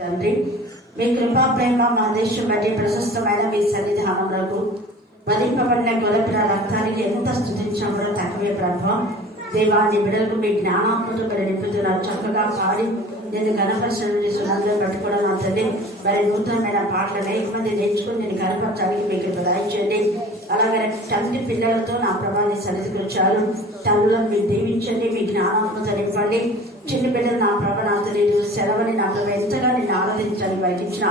తండ్రి, మీ కృపా ప్రేమ మా దేశం బట్టి ప్రశస్తమైన మీ సన్నిధానములకు వధింపబడిన గొల్లపిల్ల రక్తానికి ఎంత స్థుతించడం కూడా తక్కువే ప్రభావం. దేవాన్ని బిడ్డలకు మీ జ్ఞానాత్మతో మీరు నింపుతున్నారు. చక్కగా పాడి నేను గణపరచడం చేస్తున్నందులో పట్టుకోవడం నా తల్లి మరి నూతనమైన పాటలు అనేక మంది నేర్చుకుని నేను గణపరచడానికి మీకు దయచేయండి. అలాగే తండ్రి పిల్లలతో నా ప్రభావాన్ని సన్నిధికి వచ్చారు. తల్లులను మీరు దీవించండి, మీ జ్ఞానాత్మతో నింపండి. చిన్న బిడ్డలు నా ప్రభ నా తెలియదు సెలవుని నా ప్రభ ఎంతగా నేను ఆరాధించాలని బయటించిన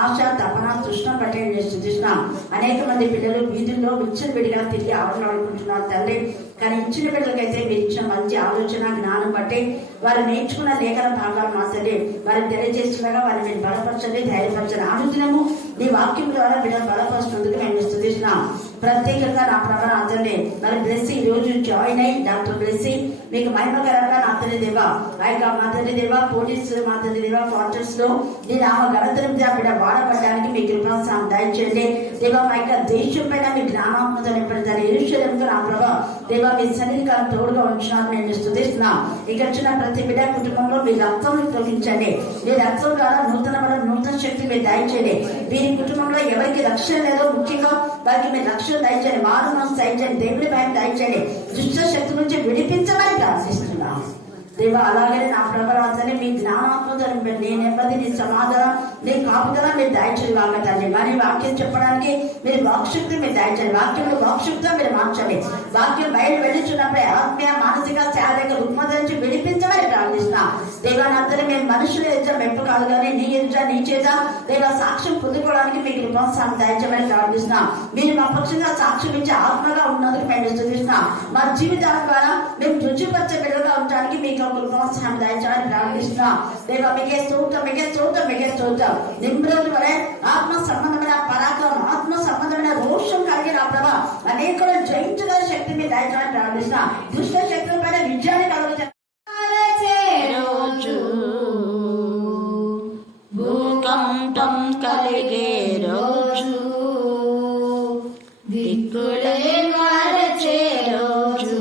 ఆశ తపన తృష్ణ పట్టి నేను స్థుతిస్తున్నా. అనేక మంది పిల్లలు వీధుల్లో విచ్చిన విడిగా తిరిగి ఆడుకుంటున్నారు తండ్రి. కానీ ఇచ్చిన బిడ్డలకైతే మీరు ఇచ్చిన మంచి ఆలోచన జ్ఞానం బట్టి వారు నేర్చుకున్న లేఖన భాగాలు మాత్రమే వారికి తెలియజేస్తుండగా వారిని మీరు బలపరచండి, ధైర్యపరచండి. అనుదినము నీ వాక్యం ద్వారా బిడ్డలు బలపరుస్తున్నందుకు మేము స్థుతిస్తున్నాం. ప్రత్యేకంగా నా ప్రభావ అతన్ని మరి బ్లెస్సి ఈ రోజు జాయిన్ అయ్యి డాక్టర్ బ్లెస్సి మీకు మహిమకరంగా నా తల్లి దేవా ఆ యొక్క మా తల్లి దేవా పోలీసు మా తల్లి దేవా క్వార్టర్స్ లో నేను ఆమె గణతరం బిడ్డ వాడబడడానికి మీ కృపాసాం దయచేయండి దేవా. మా యొక్క దేశం పైన మీ జ్ఞానాత్మత నింపడతాను ఇరుషులంతో నా ప్రభావ దేవా మీ సన్నిధికారం తోడుగా ఉంచినారు నేను స్థుతిస్తున్నాం. ఇక్కడ వచ్చిన ప్రతి బిడ్డ కుటుంబంలో మీ రక్తం తొలగించండి. మీ రక్తం ద్వారా నూతన శక్తి మీరు దయచేయండి. వీరి కుటుంబంలో ఎవరికి రక్షణ లేదో ముఖ్యంగా వారికి మీరు రక్షణ దయచేయండి, మారు మనసు దయచేయండి, దేవుడి భయం దయచేయండి, దుష్ట శక్తి నుంచి విడిపించమని ప్రార్థిస్తున్నాం దేవా. అలాగే నా ప్రభావాన్ని మీ జ్ఞానాత్మతను నీ నెమ్మది నీ సమాధానం నీ కాపుదల మీరు దయచేది వాక తండ్రి. మరి వాక్యం చెప్పడానికి మీరు వాక్శక్తి మీరు దయచేయండి. వాక్యంలో వాక్శక్తితో మీరు మార్చండి. వాక్యం బయట వెళ్ళిచున్నప్పుడే ఆత్మీయ మానసిక శారీరక రుగ్మత నుంచి విడిపించమని ప్రార్థిస్తున్నాం దేవా. అందరూ మేము మనుషుల ఎదుట మెప్పు కాదు కానీ నీ ఎదుట నీ చేత దేవా సాక్ష్యం పొందుకోవడానికి మీకు కృపాసాన్ని దయచేయమని ప్రార్థిస్తున్నాం. మీరు మా పక్షంగా సాక్ష్యం ఇచ్చే ఆత్మగా ఉన్నందుకు మేము స్థుతిస్తున్నాం. మా జీవితాల ద్వారా మేము రుచిపరిచే బిడ్డలుగా ఉండడానికి మీకు కృపాసాన్ని దయచేయమని ప్రార్థిస్తున్నాం దేవా. మీకే స్తోత్రం, మీకే స్తోత్రం, మీకే స్తోత్రం. నిమ్రోజు వలె ఆత్మ సంబంధమైన పరాక్రమం ఆత్మ సంబంధమైన రోషం కలిగిన ప్రభా అనేక జయించగల శక్తి మీద దయచేయమని ప్రార్థిస్తున్నాం. దుష్ట శక్తుల పైన విజయాన్ని కలుగుతారు. భూకంపం కలిగే రోజు దిక్కులే మరచే రోజు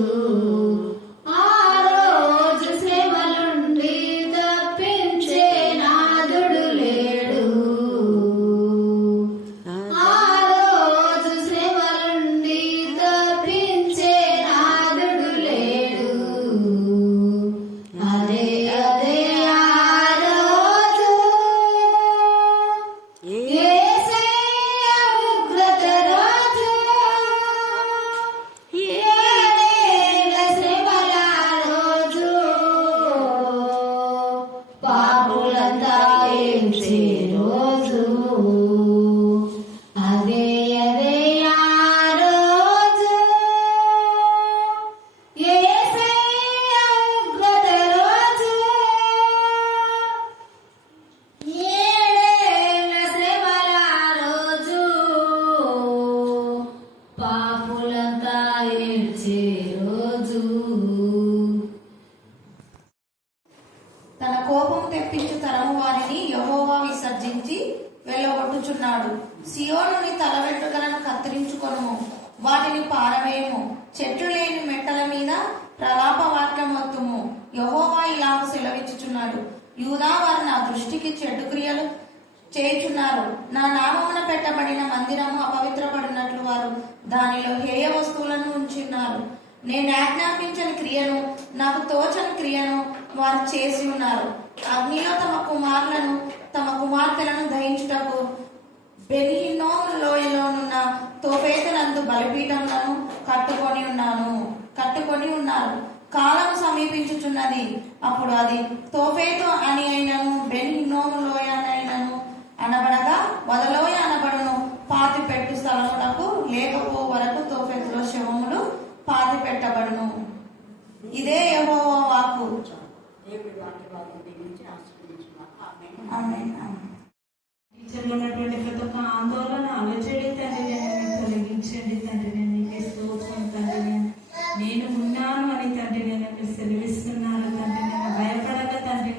తన కోపం తెప్పించు తరము వారిని యెహోవా విసర్జించి వెళ్ళగొట్టుచున్నాడు. సియోనుని తల వెంట్రుకలను కత్తిరించుకొను, వాటిని పారవేయము, చెట్లు లేని మెట్టల మీద ప్రలాప వాక్యం మొత్తుము. యెహోవా ఇలా సెలవిచ్చుచున్నాడు, యూదా వారు నా దృష్టికి చెడ్డు క్రియలు చేయుచున్నారు. నా నామమున పెట్టబడిన మందిరము అపవిత్రపడినట్లు వారు దానిలో హేయ వస్తువులను ఉంచున్నారు. నేను ఆజ్ఞాపించని క్రియను నాకు తోచని క్రియను వారు చేసి ఉన్నారు. అగ్నిలో తమ కుమార్తెలను దహించుటకు బెన్హిన్నోము లోయలోనున్న తోఫేతునందు బలిపీఠములను కట్టుకొని ఉన్నారు. కాలం సమీపించుచున్నది, అప్పుడు అది తోఫేతు అని అయినను బెన్హిన్నోము లోయ అయినను అనబడగా వదలోయ అనబడును. పాతి పెట్టు స్థలములకు లేకపో వరకు తోఫేతులో శవములు పాతి పెట్టబడును. ఇదే యెహోవా వాక్కు. ఉన్నటువంటి ప్రతి ఒక్క ఆందోళన అలజడి తండ్రి తొలగించండి తండ్రి. నీకే స్తోత్రం తండ్రి. నేను ఉన్నాను అని తండ్రి మీరు సెలవిస్తున్నారు తండ్రి. భయపడక తండ్రి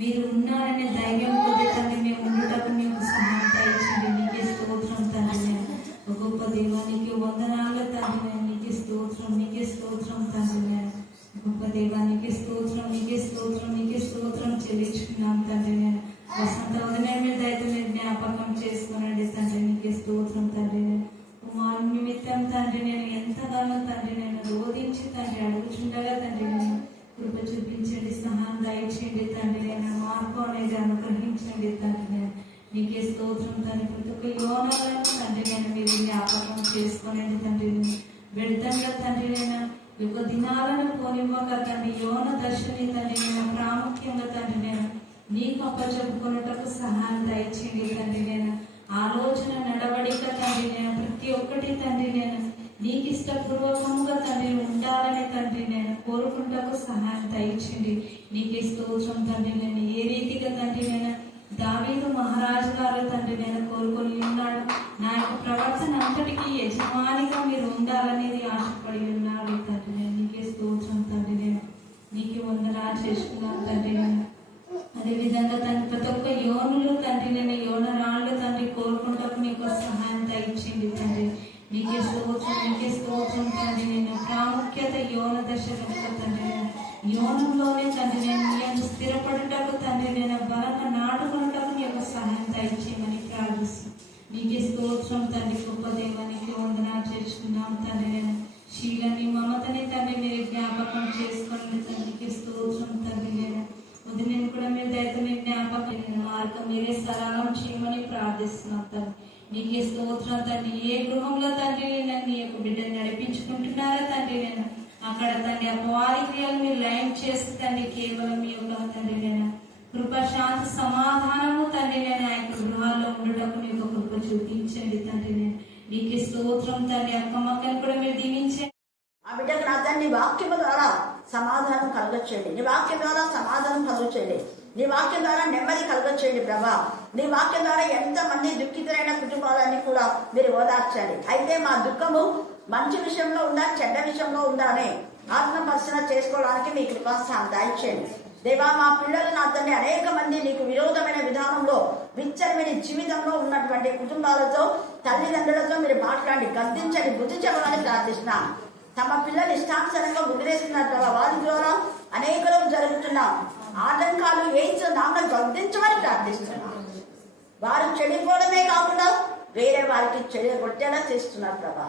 మీరు ఉన్నారనే ధైర్యం కొద్ది తండ్రి మేము ఉండటకు మీకు సహాయం దయచేయండి. నీకే స్తోత్రం తండ్రి. గొప్ప దేవానికి వందనాలు తండ్రి. నీకే స్తోత్రం, నీకే స్తోత్రం తండ్రి. గొప్ప దేవానికి స్తోత్రం, నీకే స్తోత్రం, నీకే స్తోత్రం చెల్లించుకున్నాం తండ్రి. దయచేయండి తండ్రి నేను మార్పు అనేది అనుగ్రహించండి తండ్రి నేను నీకే స్తోత్రం తండ్రి. ప్రతి ఒక్క యోనాలను తండ్రి నేను మీరు జ్ఞాపకం చేసుకోనండి తండ్రి. వ్యర్థంగా తండ్రి నేను యొక్క దినాలను పోనివ్వక తండ్రి యోన దశని తండ్రి నేను ప్రాముఖ్యంగా తండ్రి నేను నీకు అప్పచెప్పుకున్నటకు సహాయం దయచేయండి తండ్రి నేను. ఆలోచన నడవడిక తండ్రి నేను ప్రతి ఒక్కటి తండ్రి నేను నీకు ఇష్టపూర్వకంగా తండ్రి ఉండాలని తండ్రి నేను కోరుకుంటకు సహాయం దయచేయండి. నీకే స్తోత్రం తండ్రి నేను. ఏ రీతిగా తండ్రి నేను దావీదు మహారాజు గారు తండ్రి నేను కోరుకొని ఉన్నాడు. నా యొక్క ప్రవర్తన అంతటికీ యజమానిగా మీరు ఉండాలనేది ఆశపడి ఉన్నాడు తండ్రి నేను. నీకే స్తోత్రం తండ్రి నేను. నీకే వందనా చేసుకున్నాను తండ్రి నేను. అదేవిధంగా తండ్రి ప్రతి ఒక్క యోనులు తండ్రి నేను యోనరాళ్ళు తండ్రి కోరుకుంటూ నీకు సహాయం దయచేయండి తండ్రి. నీకే స్తోత్రం తండ్రి నేను. ప్రాముఖ్యత యోన దశ కనుక తండ్రి నేను యోనంలోనే తండ్రి నేను స్థిరపడుటకు తండ్రి నేను బలంగా నాటుకున్నటకు నీకు సహాయం దయచేయమని ప్రార్థిస్తాను. నీకే స్తోత్రం తండ్రి. గొప్ప దేవానికి వందనా చేసుకున్నాం తండ్రి నేను. శీలని మమతని తండ్రి మీరు జ్ఞాపకం చేసుకోండి తండ్రికి స్తోత్రం తండ్రి నేను. నేను కూడా మీరు దయతో మీ జ్ఞాపకం మార్గం మీరే సరళం చేయమని ప్రార్థిస్తున్నాం తండ్రి. నీకే స్తోత్రం తండ్రి. ఏ గృహంలో తండ్రి నేను నీ యొక్క బిడ్డను నడిపించుకుంటున్నారా తండ్రి నేను అక్కడ తండ్రి అపవాది క్రియలు మీరు లయం చేసి తండ్రి కేవలం మీ యొక్క తండ్రి నేను కృప శాంతి సమాధానము తండ్రి నేను ఆ యొక్క గృహాల్లో ఉండటకు మీ యొక్క కృప చూపించండి తండ్రి నేను. నీకే స్తోత్రం తండ్రి. అక్కమ్మక్కని కూడా మీరు దీవించండి. ఆ బిడ్డకు నా తండ్రి వాక్యం ద్వారా సమాధానం కలగచ్చేయండి. నీ వాక్యం ద్వారా సమాధానం కలగచ్చేయండి. నీ వాక్యం ద్వారా నెమ్మది కలగచ్చేయండి ప్రభా. నీ వాక్యం ద్వారా ఎంతమంది దుఃఖితులైన కుటుంబాలన్నీ కూడా మీరు ఓదార్చండి. అయితే మా దుఃఖము మంచి విషయంలో ఉందా చెడ్డ విషయంలో ఉందా అని ఆత్మ పరిశీలన చేసుకోవడానికి మీ కృపాస్థానం దయచేయండి దేవా. మా పిల్లలు నా తండ్రి అనేక మంది నీకు విరోధమైన విధానంలో విచ్చలమైన జీవితంలో ఉన్నటువంటి కుటుంబాలతో తల్లిదండ్రులతో మీరు మాట్లాడి గద్దించండి, బుద్ధి చెప్పాలని ప్రార్థిస్తున్నాం. తమ పిల్లలు ఇష్టానుసారంగా ముగిరేస్తున్నారు వారి ద్వారా అనేకలు జరుగుతున్నాం. ఆటంకాలు ఏదో నాన్న గద్దించమని ప్రార్థిస్తున్నాం. వారు చెడిపోవడమే కాకుండా వేరే వారికి చెడగొట్టేలా చేస్తున్నారు ప్రభా.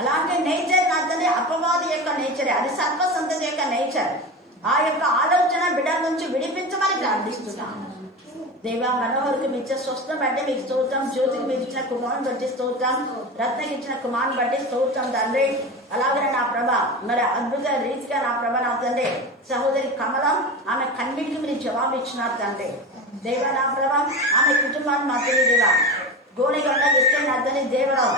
అలాంటి నేచర్ నా తండ్రి అపవాది యొక్క నేచరే, అది సర్వసంతతి యొక్క నేచర్. ఆ యొక్క ఆలోచన బిడ్డల నుంచి విడిపించమని ప్రార్థిస్తున్నాం దేవా. మనోహర్కి మీ ఇచ్చే స్వస్థం బట్టి మీకు స్తోత్రం. జ్యోతికి మీరు ఇచ్చిన కుమారుని బట్టి స్తోత్రం. రత్నకి ఇచ్చిన కుమారుని బట్టి స్తోత్రం తండ్రి. అలాగే నా ప్రభ మరి అద్భుత రీతిగా నా ప్రభ నా తండ్రి సహోదరి కమలం ఆమె కన్నిటికి మీరు జవాబు ఇచ్చినారు తండ్రి దేవా. నా ప్రభ ఆమె కుటుంబాన్ని మా తెలియదేవా గోనెగొండ ఇస్తే నా తండ్రి దేవరావు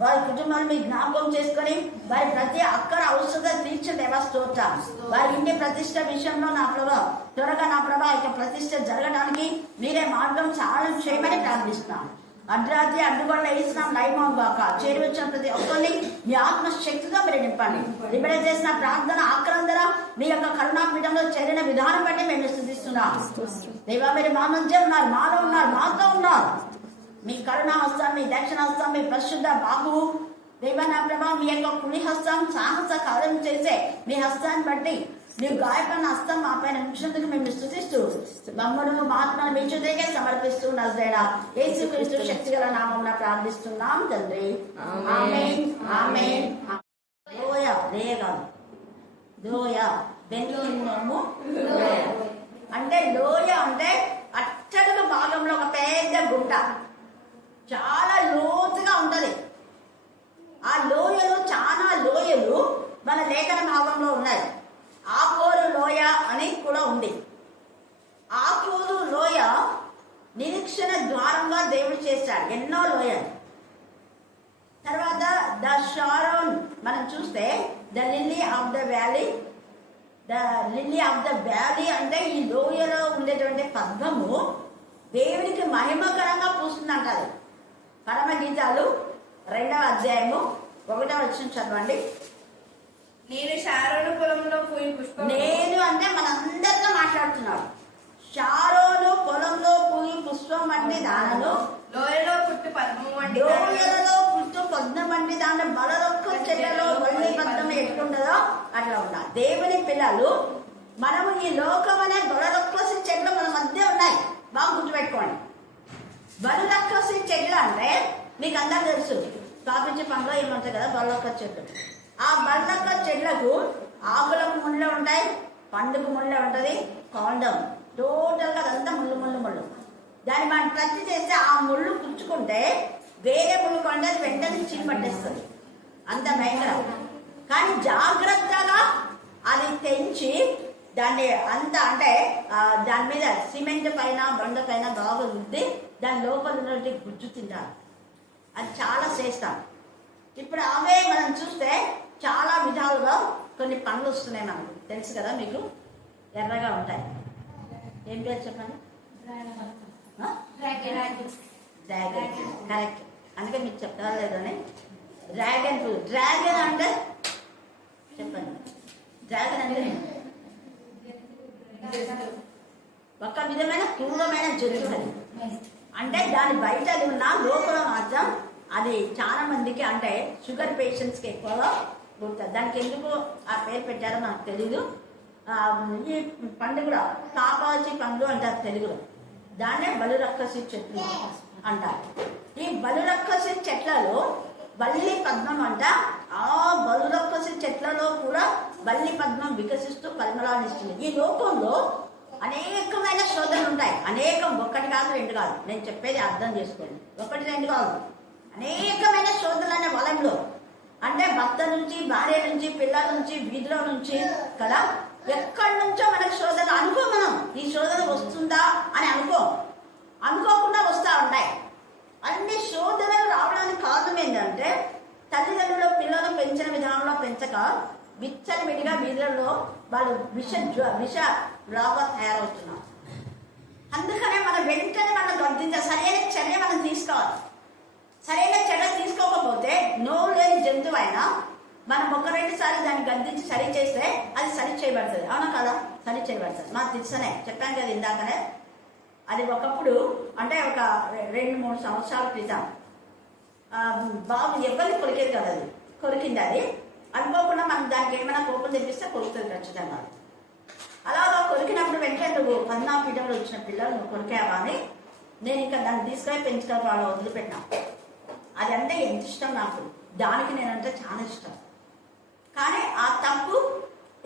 వారి కుటుంబాన్ని మీరు జ్ఞాపకం చేసుకొని వారి ప్రతి అక్కడ అవసరం తీర్చదేవా స్తోత్రం. వారి ఇంటి ప్రతిష్ట విషయంలో నా ప్రభా త్వరగా నా ప్రభా ఇక ప్రతిష్ట జరగడానికి మీరే మార్గం సహాయం చేయమని ప్రార్థిస్తున్నాను. అర్ధరాత్రి అడ్డుగొండ వేసినాం లైమం బాక చేరి వచ్చిన ప్రతి ఒక్కరిని మీ ఆత్మశక్తిగా మీరు నింపండి. ఇప్పుడు చేసిన ప్రార్థన ఆక్రందన మీ యొక్క కరుణాపీఠంలో చేరిన విధానం బట్టి మేము స్తుతిస్తున్నాం దేవా. మీరు మా మధ్య ఉన్నారు, మాలో ఉన్నారు, మాతో ఉన్నారు. మీ కరుణా హస్తం, మీ దక్షిణ హస్తం, మీ పరిశుద్ధ బాహువు దేవా నా ప్రభా మీ యొక్క కుడి హస్తం సాహస కార్యం చేసే మీ హస్తాన్ని బట్టి మీ గాయపడిన హస్తం మా పైన ఉంచినందుకు మేము స్తుతిస్తూ మమ్మను మాత్మను మీ చుదేగా సమర్పిస్తూ నజరేడా యేసుక్రీస్తు శక్తిగల నామమున ప్రార్థిస్తున్నాం తండ్రి. ఆమేన్ ఆమేన్. లోయ రేగం లోయ బెన్యామీను అంటే లోయ అంటే అట్టడుగు భాగంలో ఒక పెద్ద గుంట చాలా లోతుగా ఉంటది. ఆ లోయలు చాలా లోయలు మన లేఖన భాగంలో ఉన్నాయి. ఆకోరు లోయ అని కూడా ఉంది. ఆకోరు లోయ నిరీక్షణ ద్వారంగా దేవుడు చేశాడు ఎన్నో లోయలు. తర్వాత ద షారోన్ మనం చూస్తే the lily of the valley. The lily of the valley అంటే ఈ లోయలో ఉండేటువంటి పద్మము దేవునికి మహిమకరంగా పూస్తుందంటారు. పరమగీతాలు 2వ అధ్యాయము 1వ వచనం చదవండి. నేను షారోను పొలంలో పూయి పుష్పం. నేను అంటే మనందరితో మాట్లాడుతున్నాడు. షారోను పొలంలో పూయి పుష్పం వంటి దానను లోయలో పుట్టు పద్మం వంటి లోయలలో పుట్టు పద్మం వంటి దాని బలరొక్క చెట్లలో వల్లి పద్మం ఎట్లుండదో అట్లా ఉందా. దేవుని పిల్లలు మనము ఈ లోకం అనే బలరొక్కసి చెట్లు మన మధ్య ఉన్నాయి. బాగా గుర్తుపెట్టుకోండి. బలరొక్కసి చెట్లు అంటే మీకు అందరూ తెలుసు స్థాపించే పనిలో ఏమంటారు కదా బలరొక్క చెట్లు. ఆ బలరొక్క చెట్లకు ఆకులకు ముళ్ళు ఉంటాయి, పండుగ ముళ్ళే ఉంటుంది, కాండం టోటల్గా అదంతా ముళ్ళు. దాన్ని మనం టచ్ చేస్తే ఆ ముళ్ళు పుచ్చుకుంటే వేరే ముళ్ళు కొంటే అది వెంటనే చీమ పట్టేస్తుంది, అంత భయంకరం. కానీ జాగ్రత్తగా అది తెంచి దాన్ని అంతా అంటే దాని మీద సిమెంట్ పైన బండ పైన బాగా రుద్ది దాని లోపల ఉన్నటువంటి గుజ్జు తింటారు. అది చాలా శ్రేష్టం. ఇప్పుడు అవే మనం చూస్తే చాలా విధాలుగా కొన్ని పండ్లు వస్తున్నాయి, మనకు తెలుసు కదా, మీకు ఎర్రగా ఉంటాయి. ఏం పేరు చెప్పండి? డ్రాగన్. కరెక్ట్, అందుకే మీకు చెప్తారా లేదని. Dragon fruit. డ్రాగన్ అంటే చెప్పండి, డ్రాగన్ అంటే ఒక విధమైన క్రూరమైన జంతువు అది. అంటే దాని బయట అది ఉన్న లోపల మాత్రం అది చాలా మందికి అంటే షుగర్ పేషెంట్స్కి ఎక్కువగా పుడుతుంది. దానికి ఎందుకు ఆ పేరు పెట్టారో నాకు తెలీదు. ఈ పండు కూడా కాపాచి పండు అంటారు తెలుగులో. దాన్నే బలురక్కసి చెట్లు అంటారు. ఈ బలురక్కసి చెట్లలో వల్లి పద్మం అంట. ఆ బలురక్కసి చెట్లలో కూడా వల్లి పద్మం వికసిస్తూ పరిమళాన్ని ఇస్తుంది. ఈ లోకంలో అనేకమైన శోధనలు ఉంటాయి. అనేకం, ఒక్కటి కాదు రెండు కాదు, నేను చెప్పేది అర్థం చేసుకోండి. ఒకటి రెండు కాదు, అనేకమైన శోధనలు అనే వలంలో అంటే భర్త నుంచి, భార్య నుంచి, పిల్లల నుంచి, వీధిలో నుంచి కదా, ఎక్కడి నుంచో మనకు శోధన అనుకో. మనం ఈ శోధన వస్తుందా అని అనుకోకుండా వస్తూ ఉంటాయి. అన్ని శోధనలు రావడానికి కారణం ఏంటంటే తల్లిదండ్రులు పిల్లలు పెంచిన విధానంలో పెంచక విచ్చలవిడిగా వీధులలో వాళ్ళు విష లాగా తయారవుతున్నారు. అందుకనే మనం వెంటనే మనం గర్తించాలి, సరైన చర్య మనం తీసుకోవాలి. సరైన చర్య తీసుకోకపోతే నోరు లేని జంతువు అయినా మనం ఒక రెండు సార్లు దాన్ని గద్దించి సరి చేస్తే అది సరి చేయబడుతుంది. అవునా కదా? సరి చేయబడుతుంది. మాకు తెలుసనే చెప్పాను కదా ఇందాకనే. అది ఒకప్పుడు అంటే ఒక 2-3 సంవత్సరాల క్రితం బాబు ఎవరిని కొరికేది కదా, అది కొరికింది. అది అనుకోకుండా మనం దానికి ఏమైనా కోపం తెప్పిస్తే కొరుకుతుంది ఖచ్చితంగా. అలాగా కొరికినప్పుడు వెంటనే నువ్వు 14 పీఠంలో వచ్చిన పిల్లలు నువ్వు కొరికావా అని నేను ఇంకా దాన్ని తీసుకొని పెంచుకొని వాళ్ళు వదిలిపెట్టినా. అది అంటే ఎంత ఇష్టం నాకు, దానికి నేనంటే చాలా ఇష్టం. కానీ ఆ తప్పు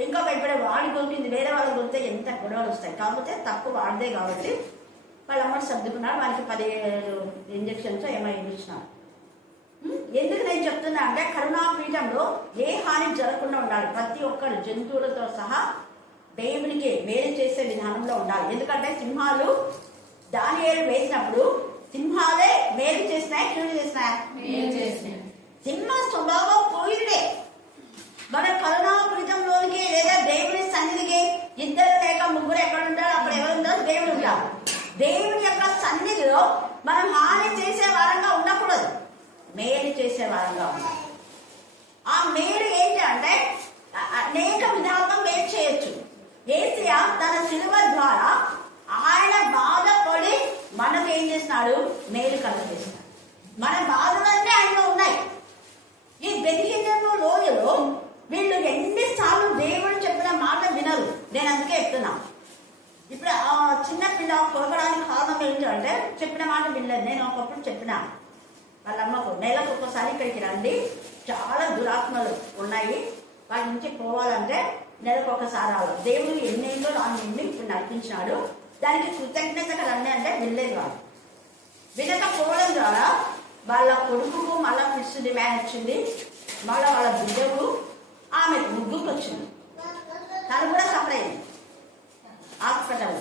ఇంకా ఇప్పుడు వాడి కొరికింది, వేరే వాళ్ళు కొరికితే ఎంత గొడవలు వస్తాయి. కాకపోతే తప్పు వాడిదే కాబట్టి వాళ్ళ అమ్మని సర్దుకున్నాడు. వానికి 17 ఇంజక్షన్స్ ఏమో ఇచ్చినారు. ఎందుకు నేను చెప్తున్నా అంటే కరుణాపీఠంలో ఏ హాని జరగకుండా ఉండాలి. ప్రతి ఒక్కరు జంతువులతో సహా దేవునికి వేరు చేసే విధానంలో ఉండాలి. ఎందుకంటే సింహాలు దానియేలు వేసినప్పుడు సింహాలే మేలు చేసినాయి, కీడు చేసినాయి. సింహ స్వభావం పోయిడే. మన కరుణాపీఠంలోనికి లేదా దేవుని సన్నిధికి 2 లేక 3 ఎక్కడ ఉంటారు, అప్పుడు ఎవరు ఉంటారు? దేవుడు ఉంటారు. దేవుని యొక్క సన్నిధిలో మనం హాని చేసే వారంగా ఉండకూడదు, మేలు చేసే వారంగా ఉండాలి. ఆ మేలు ఏంటి అంటే అనేక విధాలుగా మేలు చేయొచ్చు. యేసయ్య తన శిలువ ద్వారా ఆయన బాధపడి మనకు ఏం చేసినాడు? మేలు కలుగజేసినాడు. మన బాధలన్నీ ఆయనలో ఉన్నాయి. ఈ బెదిహిందను లోయలో వీళ్ళు ఎన్నిసార్లు దేవుడు చెప్పిన మాట వినరు. నేను అందుకే చెప్తున్నా. ఇప్పుడు ఆ చిన్న పిల్ల కొరకడానికి కారణం ఏంటి అంటే చెప్పిన మాట వినలేదు. నేను ఒకప్పుడు చెప్పిన వాళ్ళ అమ్మకు, నెలకు ఒకసారి ఇక్కడికి రండి, చాలా దురాత్మలు ఉన్నాయి, వాళ్ళ నుంచి పోవాలంటే నెలకు ఒకసారి రావాలి. దేవుడు ఎన్నేళ్ళో రాని ఇప్పుడు నడిపించినాడు, దానికి కృతజ్ఞతగా రండి అంటే వెళ్ళలేదు. వాళ్ళు వినకపోవడం ద్వారా వాళ్ళ కొడుకుకు మళ్ళా ఫిక్స్ డిమాండ్ వచ్చింది, మళ్ళీ వాళ్ళ బిడ్డకు ఆమెకు ముగ్గురికి వచ్చింది. తను కూడా సఫర్ అయింది హాస్పిటల్.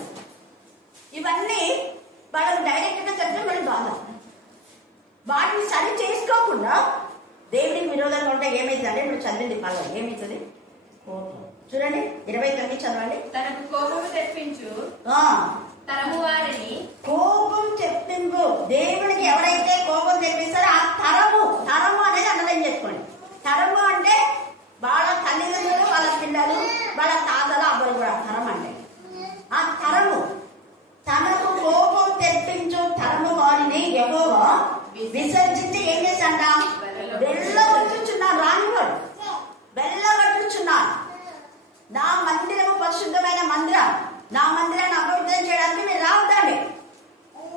ఇవన్నీ వాళ్ళకు డైరెక్ట్గా చెప్తే మళ్ళీ బాధ. వాటిని సరి చేసుకోకుండా దేవునికి విరోధంగా ఉంటే ఏమైతుందంటే ఇప్పుడు చదివింది పల్లె ఏమవుతుంది? కోపం. చూడండి 29 చదవండి. తనకు కోపము తెప్పించు తరము వారిని. కోపం తెప్పింపు. దేవునికి ఎవరైతే కోపం తెప్పిస్తారో ఆ తరము అనేది అండర్లైన్ చేసుకోండి. తరము అంటే వాళ్ళ తల్లిదండ్రులు, వాళ్ళ పిల్లలు, వాళ్ళ తాతలు, అబ్బాయిలు కూడా తరం అంటే ఆ తరము. తనకు కోపం తెప్పించు తరము వారిని యెహోవా విసర్జించి ఏం చేశాడ? వెళ్ళగొట్టుచున్నాను. రానివాడు వెళ్ళగొట్టుచున్నాను. నా మందిరము పరిశుద్ధమైన మందిరం, నా మందిరాన్ని అపవిత్రం చేయడానికి మీరు రావద్దండి.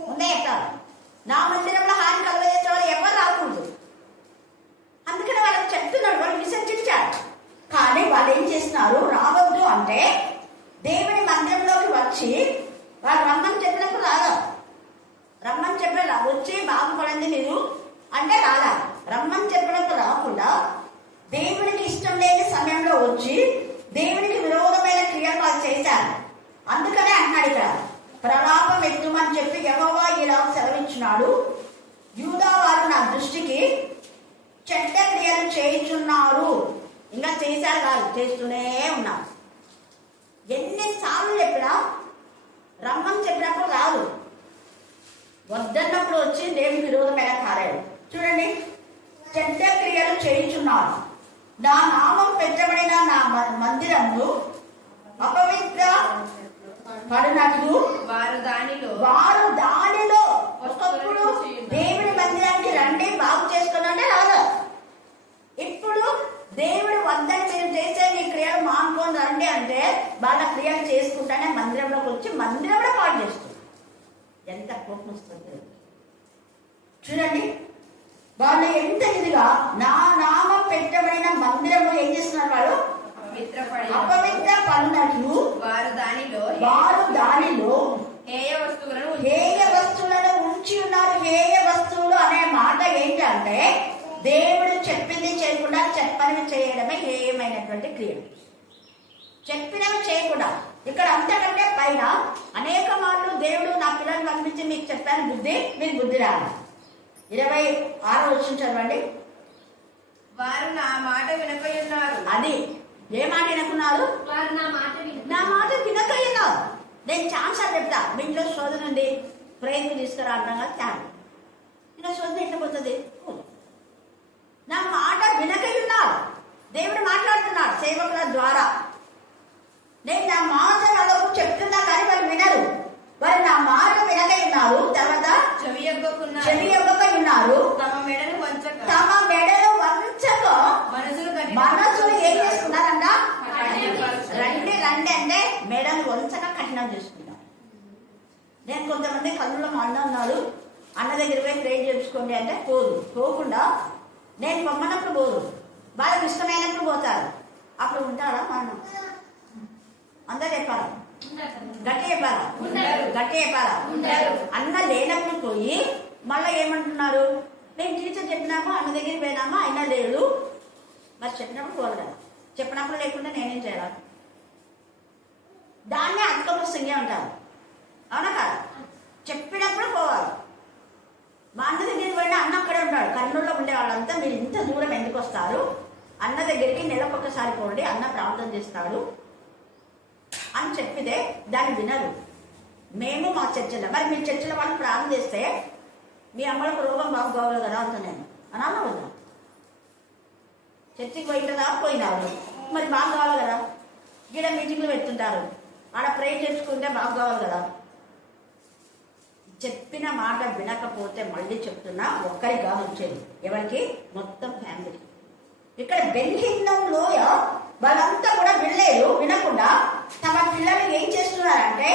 ముందే చెప్తారు, నా మందిరంలో హాని కలగజేసే వాళ్ళు ఎవరు రాకూడదు. అందుకని వాళ్ళకి చెప్తున్నాడు, వాళ్ళు విసర్జించారు. కానీ వాళ్ళు ఏం చేస్తున్నారు? రావద్దు అంటే వచ్చి వాళ్ళు రమ్మని చెప్పినప్పుడు రాదా? రమ్మని చెప్పే వచ్చి బాగుపడండి మీరు అంటే రాలా. రమ్మని చెప్పినప్పుడు రాకుండా దేవునికి ఇష్టం లేని సమయంలో వచ్చి దేవునికి విరోధమైన క్రియలు వాళ్ళు చేశారు. అందుకనే అన్నాడు ఇక్కడ ప్రలాపం ఎత్తుమని చెప్పి యెహోవా ఇలా సెలవిచ్చినాడు, యూదా వారు నా దృష్టికి చెడ్డ క్రియలు చేయుచున్నారు. ఇంకా చేశారు కాదు, చేస్తూనే ఉన్నారు. ఎన్నిసార్లు చెప్పినా రమ్మని చెప్పినప్పుడు రాదు, వద్దన్నప్పుడు వచ్చి దేవుని విరోధమైన కార్యాలు. చూడండి, చెడ్డ క్రియలు చేయుచున్నారు, నా నామం పెట్టబడిన నా మందిరము అపవిత్ర పడినట్లు వారు దానిలో ఒకప్పుడు దేవుడి మందిరానికి రండి బాగు చేసుకున్నానే రాదు. ఇప్పుడు దేవుడు వద్దని మీరు చేసే మీ క్రియలు మానుకొని రండి అంటే వాళ్ళ క్రియలు చేసుకుంటానే మందిరంలోకి వచ్చి మందిరంలో పాటు చేస్తుంది. ఎంత కోపం వస్తుంది చూడండి. వాళ్ళు ఎంత ఇదిగా నా నామం పెట్టబడిన మందిరంలో ఏం చేస్తున్నారు? వాళ్ళు అపవిత్ర పడినట్లు వారు దానిలో హేయ వస్తువులను ఉంచి ఉన్నారు. హేయ వస్తువులు అనే మాట ఏంటంటే దేవుడు చెప్పింది చేయకుండా చెప్పనివి చేయడమే హేయమైనటువంటి క్రియలు. చెప్పినవి చేయకుండా. ఇక్కడ అంతకంటే పైన అనేక మార్లు దేవుడు నా పిల్లల్ని పంపించి మీకు చెప్పాను బుద్ధి, మీకు బుద్ధి రాదు. 26వ వచనం చదవండి. వారు నా మాట వినకయున్నారు. అది ఏ మాట వినకున్నారు? నా మాట వినకయున్నారు. నేను ఛాన్స్ అని చెప్తా, మీ ఇంట్లో శోధన ఉంది, ప్రయత్నం తీసుకురా అంటాం కదా, ఛాన్స్. ఇంకా శోధన ఎట్లా పోతుంది? నా మాట వినకయున్నారు. దేవుడు మాట్లాడుతున్నాడు సేవకుల ద్వారా. నేను నా మాట వాళ్ళకు చెప్తున్నా కానీ వాళ్ళు వినరు. వారు నా మాట వినకయున్నారు. తర్వాత చెవి ఉన్నారు. తమ మెడను వంచక మనసులు ఏం చేసుకున్నారంట? రండి అంటే మెడను వంచక కఠినం చేసుకున్నారు. నేను కొంతమంది కన్నులో మా అన్న ఉన్నాడు, అన్న దగ్గర పోయి ప్రే చేయించుకోండి అంటే పోకుండా నేను పొమ్మన్నప్పుడు పోరు, వాళ్ళకి ఇష్టమైనప్పుడు పోతారు. అప్పుడు ఉంటారా మా అన్న? అందరూ చెప్పారా? గట్టి చెప్పారా? అన్న లేనప్పుడు పోయి మళ్ళీ ఏమంటున్నారు? నేను టీచర్ చెప్పినామా, అన్న దగ్గరికి పోయినామా, అయినా లేదు. మరి చెప్పినప్పుడు పోరు కదా, చెప్పినప్పుడు లేకుండా నేనేం చేయాలి? దాన్నే అర్థమొస్తుంగే ఉంటారు, అవునా కదా? చెప్పినప్పుడు పోవాలి. మా అన్న దగ్గరికి పోయినా అన్న అక్కడే ఉంటాడు. కర్నూలులో ఉండే వాళ్ళంతా మీరు ఇంత దూరం ఎందుకు వస్తారు? అన్న దగ్గరికి నెలకొకసారి పోండి, అన్న ప్రార్థన చేస్తాడు అని చెప్పితే దాన్ని వినరు. మేము మా చర్చలో, మరి మీ చర్చలో వాళ్ళు ప్రార్థన చేస్తే మీ అమ్మలకు రోగం బాగుకోవాలి కదా అంత నేను అనాలా వద్దా? చర్చికి పోయిందా? పోయినారు, మరి బాగా కావాలి కదా. గీడ మీటింగ్లు పెడుతుంటారు, ఆడ ప్రే చేసుకుంటే బాగా కావాలి కదా. చెప్పిన మాట వినకపోతే మళ్ళీ చెప్తున్నా, ఒక్కరి కాదు వచ్చేది, ఎవరికి? మొత్తం ఫ్యామిలీ. ఇక్కడ బెన్హిన్నం లోయ వాళ్ళంతా కూడా వినలేదు. వినకుండా తమ పిల్లలు ఏం చేస్తున్నారంటే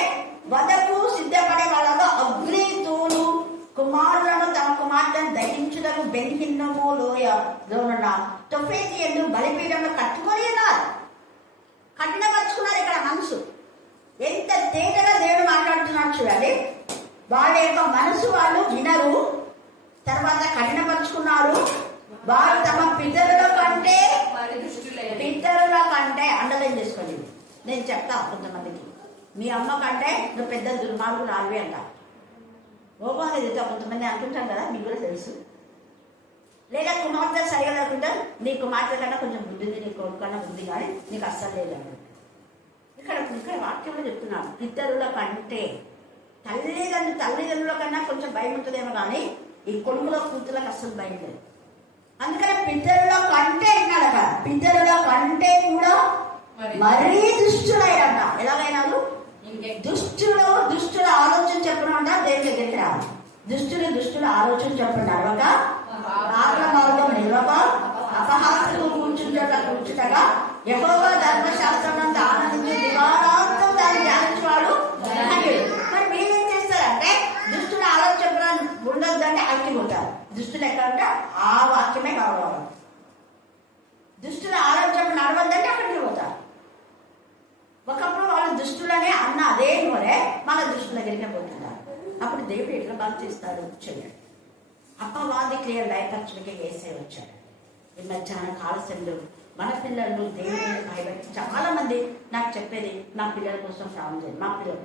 వదకు సిద్ధపడే వాళ్ళలో అగ్నితోను కుమారులను తమ కుమార్తెను దహించుటకు బెన్హిన్నము లోయలోనున్న తొఫేతి ఎందు బలిపీఠంలో కట్టుకొని ఉన్నారు. కఠినపరుచుకున్నారు. ఇక్కడ మనసు ఎంత తేటగా దేవుడు మాట్లాడుతున్నాడు చూడండి. వాళ్ళ యొక్క మనసు వాళ్ళు వినరు, తర్వాత కఠినపరుచుకున్నారు. వారు తమ పితరుల కంటే అండలేం చేసుకోండి. నేను చెప్తా కొంతమందికి, మీ అమ్మ కంటే నువ్వు పెద్ద దుర్మార్గులు రావి అంట. ఓపం అనేది కొంతమంది అంటుంటాను కదా, మీకు కూడా తెలుసు. లేదా కుమార్తె సరిగా లేకుండా నీ కుమార్తె కన్నా కొంచెం బుద్ధి ఉంది, నీ కొడుకు కన్నా బుద్ధి కానీ నీకు అస్సలు లేదు అన్నట్టు. ఇక్కడ వాక్యంలో చెప్తున్నాను, పితరుల కంటే తల్లిదండ్రుల కన్నా కొంచెం భయం ఉంటుందేమో కానీ ఈ కొడుకుల కూతులకు అస్సలు భయం లేదు. అందుకని పితరుల కంటే అన్నాడట, పితరుల కంటే కూడా మరీ దుష్టులైనంట. ఎలాగైనారు? దుష్టుల ఆలోచన చెప్పకుండా దేవుని దగ్గరికి రాదు. దుష్టుల ఆలోచన చెప్పండి నడవక, ఆత్మ మార్గం నిలవక, అపహాసకు కూర్చుంటగా యెహోవా ధర్మశాస్త్రం ఆనందించి దివారాంతం దాన్ని ధ్యానించేవాడు ధన్యుడు. మరి మీరేం చేస్తారంటే దుష్టుల ఆలోచన చెప్పడం ఉండొద్దంటే అక్కిపోతారు. దుష్టులు ఎక్కడంటే ఆ వాక్యమే కావాలి. దుష్టుల ఆలోచన నడవద్దంటే అక్కడికి పోతారు. ఒకప్పుడు వాళ్ళు దుష్టులనే అన్న అదే మరే దగ్గరికే పోతున్నారు. అప్పుడు దేవుడు ఎట్లా బాగా చేస్తాడు చెయ్యాడు. అపవాది క్రియ లయపరచుడికి యేసయ్య వచ్చాడు. ఈ మధ్యాహ్నం కాలశంలో మన పిల్లలు దేవుని మీద భయపెట్టి చాలా మంది నాకు చెప్పేది, మా పిల్లల కోసం ప్రాణం చేయండి, మా పిల్లలు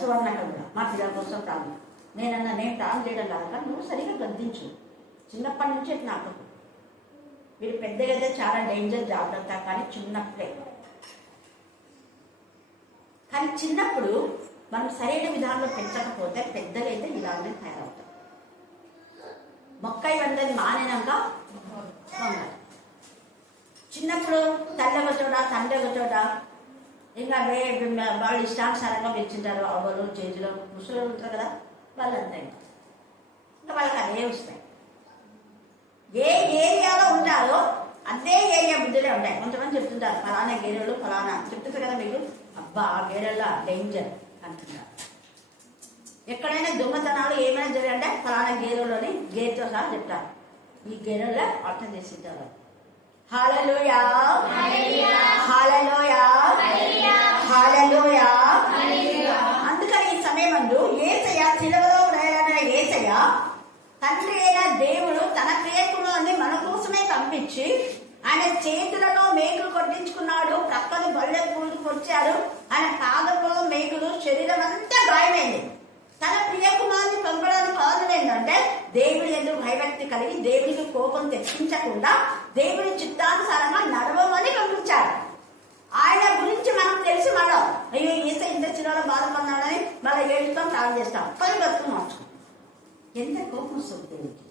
సువర్ణకం కూడా మా పిల్లల కోసం ప్రాణం. నేను ప్రాణం చేయడం కాదు, కానీ నువ్వు సరిగ్గా గద్దించు. చిన్నప్పటి నుంచే నాకు మీరు పెద్దగా అయితే చాలా డేంజర్ జాగ్రత్త, కానీ చిన్నప్పుడే. కానీ చిన్నప్పుడు మనం సరైన విధానంలో పెంచకపోతే పెద్దగా అయితే ఇలానే తయారవుతాం. మొక్కై వండది మానేనాక వండాలి. చిన్నప్పుడు తల్లి ఒక చోట తండ్రి ఒక చోట, ఇంకా వాళ్ళు ఇష్టానుసారంగా పెంచుంటారు. అవ్వలు చేతులు ముసలు ఉంటారు కదా, వాళ్ళంతా ఇంకా వాళ్ళకి అదే వస్తాయి. ఏ ఏరియాలో ఉంటారో అదే ఏరియా బుద్ధులే ఉంటాయి. కొంతమంది చెప్తుంటారు ఫలానా గేరెలు ఫలానా చెప్తుంటారు కదా మీకు, అబ్బా ఆ గేరెల్లో డేంజర్ అంటున్నారు. ఎక్కడైనా దొంగతనాలు ఏమైనా జరిగాయంటే ఫలానా గేరెలోని గేర్తో సహా చెప్తారు. ఈ గేరెల్లో అర్థం చేసింటారు. హల్లెలూయా హల్లెలూయా హల్లెలూయా. అందుకని ఈ సమయమందు యేసయ్య శిలువలో వేయబడిన యేసయ్య తండ్రి అయిన దేవుడు తన ప్రియకుమారుని మన కోసమే పంపించి ఆయన చేతులలో మేకులు కొట్టించుకున్నాడు, ప్రక్కన బొల్లె పూలు కొచ్చాడు, ఆయన పాదంలో మేకులు, శరీరం అంతా గాయమైంది. తన ప్రియకుమారుని పంపడానికి కారణం ఏంటంటే దేవుడి ఎందుకు భయభక్తి కలిగి దేవుడికి కోపం తెప్పించకుండా దేవుడి చిత్తానుసారంగా నడవమని పంపించాడు. ఆయన గురించి మనకు తెలిసి మనం అయ్యో ఈస ఇంత చిన్నలో బాధపడినాడని మళ్ళీ ఏడుస్తాం, ప్రాణం చేస్తాం, పని బతుకు మార్చుకుంటాం. ఎంత కోపం వస్తుంది దేవుడికి.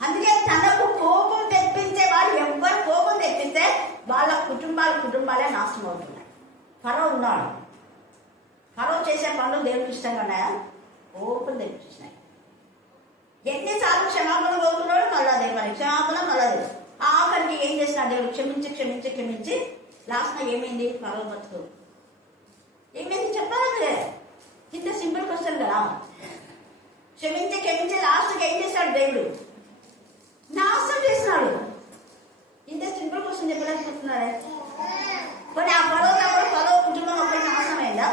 అందుకే తనకు కోపం తెప్పించే వాళ్ళు ఎవ్వరు కోపం తెప్పిస్తే వాళ్ళ కుటుంబాలే నాశనం అవుతున్నాయి. ఫరో ఉన్నాడు, ఫరో చేసే పనులు దేవుడికి ఇష్టంగా ఉన్నాయా? కోపం తెప్పించినాయి. ఎన్నిసార్లు క్షమాపణ కోరుకున్నాడు, మళ్ళా దేవుడు క్షమాపణ, మళ్ళా దేవుడు. ఆఖరికి ఏం చేసినా దేవుడు క్షమించి క్షమించి క్షమించి లాస్ట్ ఏమైంది? ఫరో బతుకు ఏమైంది చెప్పాలి మీరే. ఇంత సింపుల్ క్వశ్చన్ కదా. క్షమించి క్షమించి లాస్ట్కి ఏం చేశాడు దేవుడు? నాశనం చేసినాడు. ఇంత సింపుల్ క్వశ్చన్ చెప్పలేకపోతున్నారే. కానీ ఆ ఫరో కుటుంబం ఒకటి నాశనం అయిందా?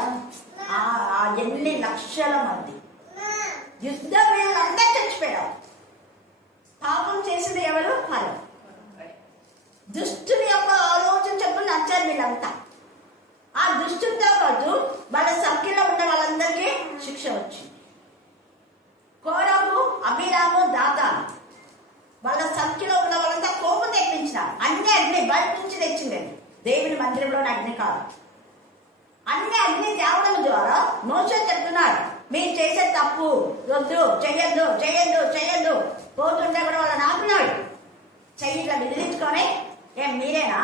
ఎన్ని లక్షల మంది యుద్ధ వీళ్ళంతా చచ్చిపోయారు. పాపం చేసింది ఎవరు? ఫరో. దుష్టుని యొక్క ఆలోచన చెప్పు నచ్చారు వీళ్ళంతా. ఆ దుష్టునితో పాటు వాళ్ళ సర్కిల్లో ఉన్న వాళ్ళందరికీ శిక్ష వచ్చింది. కోరహు, అభిరాము, దాతాను వాళ్ళ సర్కిల్లో ఉన్న వాళ్ళంతా కోపం తెప్పించినారు. అన్ని అగ్ని బయట నుంచి తెచ్చిందండి. దేవుని మందిరంలోని అగ్ని కాదు. అన్ని అగ్ని తేవడం ద్వారా మోషే చెప్తున్నాడు, మీరు చేసే తప్పు వద్దు, చెయ్యొద్దు చెయ్యొద్దు చెయ్యొద్దు. పోతుంటే కూడా వాళ్ళని ఆపినాడు. చెయ్యి ఇట్లా విదిలించుకొని, ఏం మీరేనా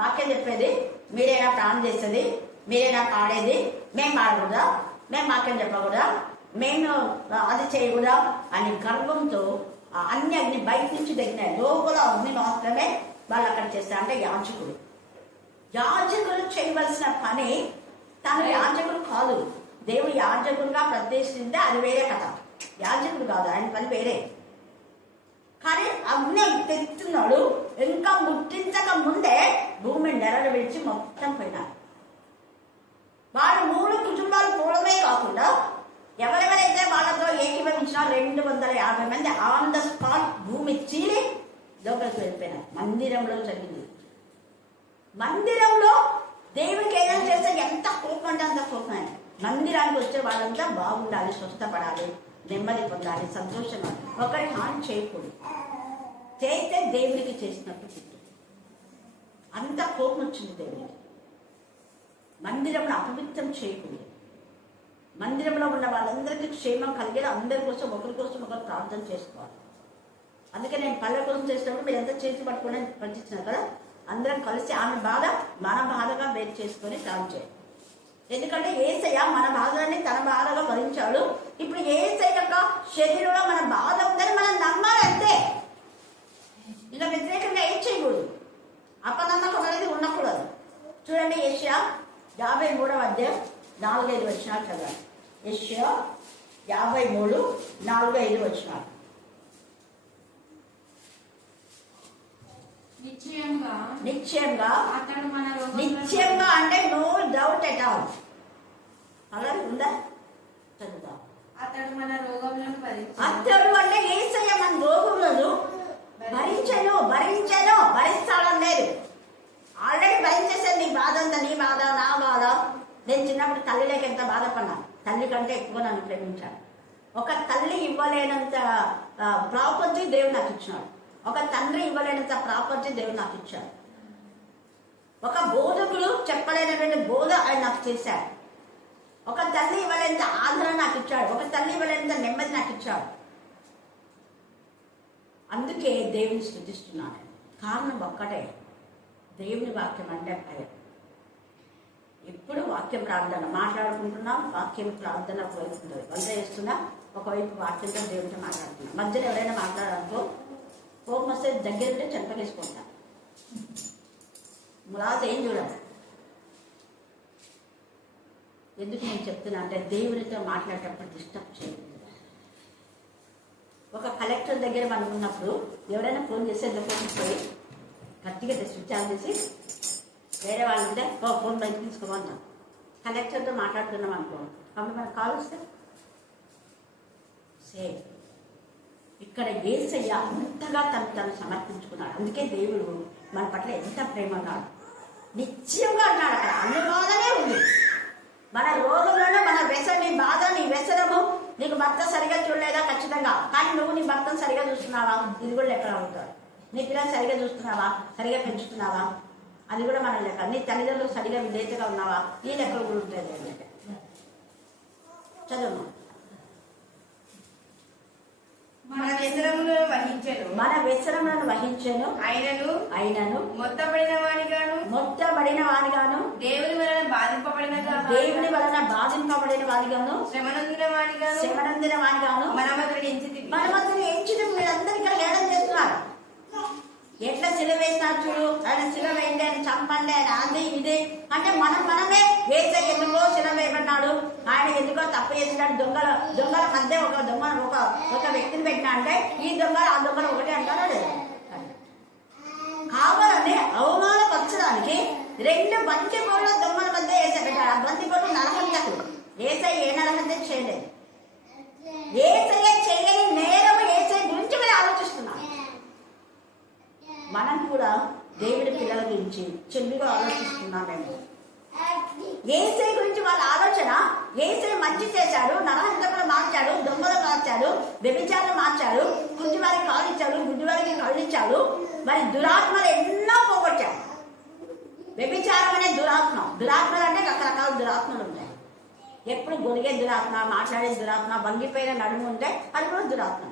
వాక్యం చెప్పేది? మీరేనా ప్రాణం చేసేది? మీరేనా పాడేది? మేము పాడకూడదా? మేము వాక్యం చెప్పకూడదా? మేము అది చేయకూడదా అని గర్వంతో అన్ని అగ్ని బయట నుంచి తగ్గినాయి. లోపల అగ్ని మాత్రమే వాళ్ళు అక్కడ చేస్తారు. అంటే యాజకులు చేయవలసిన పని తను యాజకుడు కాదు. దేవుడు యాజకుడుగా ప్రతిష్ఠిస్తే అది వేరే కథ. యాజకుడు కాదు, ఆయన పని వేరే. కానీ అగ్ని తెచ్చున్నాడు. ఇంకా ముట్టించక ముందే భూమి నెరలు విడిచి మొత్తం పోయినారు. వారు 3 కుటుంబాలు పోవడమే కాకుండా ఎవరెవరైతే వాళ్ళతో ఏకీభవించినా 250 మంది ఆన్ ద స్పాట్ భూమి చీలి లోపలికి వెళ్ళిపోయినారు. మందిరంలో జరిగింది. మందిరంలో దేవుడికి ఏదైనా చేస్తే ఎంత కోపం అంటే అంత కోపం. మందిరానికి వచ్చే వాళ్ళంతా బాగుండాలి, స్వస్థపడాలి, నెమ్మది పొందాలి, సంతోషంగా. ఒకరి హాని చేయకూడదు. చేస్తే దేవుడికి చేసినట్టు చిట్టు. అంత కోపం వచ్చింది దేవుడికి. మందిరంలో అపవిత్రం చేయకూడదు. మందిరంలో ఉన్న వాళ్ళందరికీ క్షేమం కలిగేది. అందరి కోసం ఒకరి కోసం ఒకరు ప్రార్థన చేసుకోవాలి. అందుకే నేను పల్లె కోసం చేసినప్పుడు మీరు ఎంత చేసి పట్టుకుని పంపించినారు కదా, అందరం కలిసి ఆమె బాధ మన బాధగా వేరు చేసుకొని ప్రార్థన చేయాలి. ఎందుకంటే యేసయ్య మన బాధలని తన బాధగా భరించాడు. ఇప్పుడు యేసయ్య యొక్క శరీరంలో మన బాధ ఉందని మనం నమ్మాలి అంతే. ఇలా వ్యతిరేకంగా ఏం చేయకూడదు. అపనమ్మకం అనేది ఉండకూడదు. చూడండి, యెషయా 53వ అధ్యాయం 4-5 వచనాలు చదవాలి. యెషయా 53, 4-5 వచనాలు. నిశ్చయంగా అతడు మన నిశ్చయంగా అంటే నో డౌట్ ఎట్ ఆల్. అలా ఉందా? మన రోగములను భరించెను. అతడు అంటే యేసయ్య మన రోగులను భరిస్తాడని లేదు. ఆల్రెడీ భరించేసాడు. నీ బాధ అంతా, నీ బాధ, నా బాధ. నేను చిన్నప్పుడు తల్లి లేక ఎంత బాధపడ్డాను. తల్లి కంటే ఎక్కువ నన్ను ప్రేమించాడు. ఒక తల్లి ఇవ్వలేనంత ప్రాపర్టీ దేవుడు నాకు ఇచ్చాడు. ఒక తండ్రి ఇవ్వలేనంత ప్రాపర్టీ దేవుడు నాకు ఇచ్చాడు. ఒక బోధకుడు చెప్పలేనటువంటి బోధ ఆయన నాకు చేశాడు. ఒక తల్లి ఇవ్వలేనంత ఆదరణ నాకు ఇచ్చాడు. ఒక తల్లి ఇవ్వలేనంత నెమ్మది నాకు ఇచ్చాడు. అందుకే దేవుని స్తుతిస్తున్నాను. కారణం ఒక్కటే, దేవుని వాక్యం అంటే భయం. ఎప్పుడు వాక్యం ప్రార్థన మాట్లాడుకుంటున్నాం, వాక్యం ప్రార్థన పోతుంది. వంట చేస్తున్నా ఒకవైపు వాక్యంతో దేవుడితో మాట్లాడుతున్నాం. మధ్యలో ఎవరైనా మాట్లాడాలనుకో కోపం వస్తే దగ్గర ఉంటే చెంపకేసుకుంటాం. ములాత ఏం చూడాలి. ఎందుకు నేను చెప్తున్నా అంటే దేవునితో మాట్లాడేటప్పుడు డిస్టర్బ్ చేయలేదు. ఒక కలెక్టర్ దగ్గర మనం ఉన్నప్పుడు ఎవరైనా ఫోన్ చేస్తే ఫోన్ పోయి గట్టిగా స్విచ్ ఆన్ చేసి వేరే వాళ్ళు ఉంటే ఫోన్ బయట తీసుకోమంటాం. కలెక్టర్తో మాట్లాడుతున్నాం అనుకో, అప్పుడు మనకు కాల్ వస్తే సేమ్. ఇక్కడ యేసయ్య అంతగా తను సమర్పించుకున్నాడు. అందుకే దేవుడు మన పట్ల ఎంత ప్రేమ ఉన్నాడు, నిత్యంగా ఉన్నాడు. అక్కడ అనువాదనే ఉంది. మన రోగంలోనే మన నీ బాధ, నీ వ్యసనము, నీకు భర్త సరిగా చూడలేదా? ఖచ్చితంగా. కానీ నువ్వు నీ భర్తను సరిగా చూస్తున్నావా? ఇది కూడా లెక్క అవుతాడు. నీ పిల్లలు సరిగా చూస్తున్నావా? సరిగా పెంచుతున్నావా? అది కూడా మన లెక్క. నీ తల్లిదండ్రులు సరిగా విధేయతగా ఉన్నావా? ఈ లెక్కలు కూడా ఉంటుంది. చదువు. మన వ్యసనములను వహించెను అయినను మొత్తబడిన వానిగాను దేవుని వలన బాధింపబడిన వానిగాను శ్రమనందిన వానిగాను మనమతని ఎంచితి. మీరందరూ ఇక్కడ హేళన చేస్తున్నారు. ఎట్లా సిలువ వేసినారు చూడు, ఆయన సిలువ వేయండి, ఆయన చంపండి, ఆయన అది ఇది అంటే మనమే యేసయ్య ఎందుకో సిలువ వేయబడ్డాడు, ఆయన ఎందుకో తప్పు చేసినాడు. దొంగల మధ్య ఒక వ్యక్తిని పెట్టినా అంటే ఈ దొంగలు ఆ దొంగలు ఒకటి అంటారా లేదా? కావాలని అవమానపరచడానికి రెండు బంతి కోళ్ళ దొంగల మధ్య యేసయ్య పెట్టాడు. ఆ బంతి కోళ్ళు నరహంతకు. యేసయ్య ఏ నరహంత చేయలేదు. యేసయ్య చేయని నేరం యేసయ్య గురించి మీరు ఆలోచిస్తున్నారు. మనం కూడా దేవుడి పిల్లల గురించి చెల్లిగా ఆలోచిస్తున్నామేమో. యేసయ్య గురించి వాళ్ళ ఆలోచన, యేసయ్య మంచి చేశాడు, నరహంతకులు మార్చాడు, దొంగలు మార్చాడు, వ్యభిచారులు మార్చాడు, కుంటి వారికి కాలు ఇచ్చాడు, గుడ్డి వారికి కళ్ళు ఇచ్చాడు, మరి దురాత్మలు ఎన్నో పోగొట్టాడు. వ్యభిచారం అనే దురాత్మలు అంటే రకరకాల దురాత్మలు ఉంటాయి. ఎప్పుడు గొరిగే దురాత్మ, మాట్లాడే దురాత్మ, వంగిపోయిన నడుము ఉంటే అది కూడా దురాత్మ.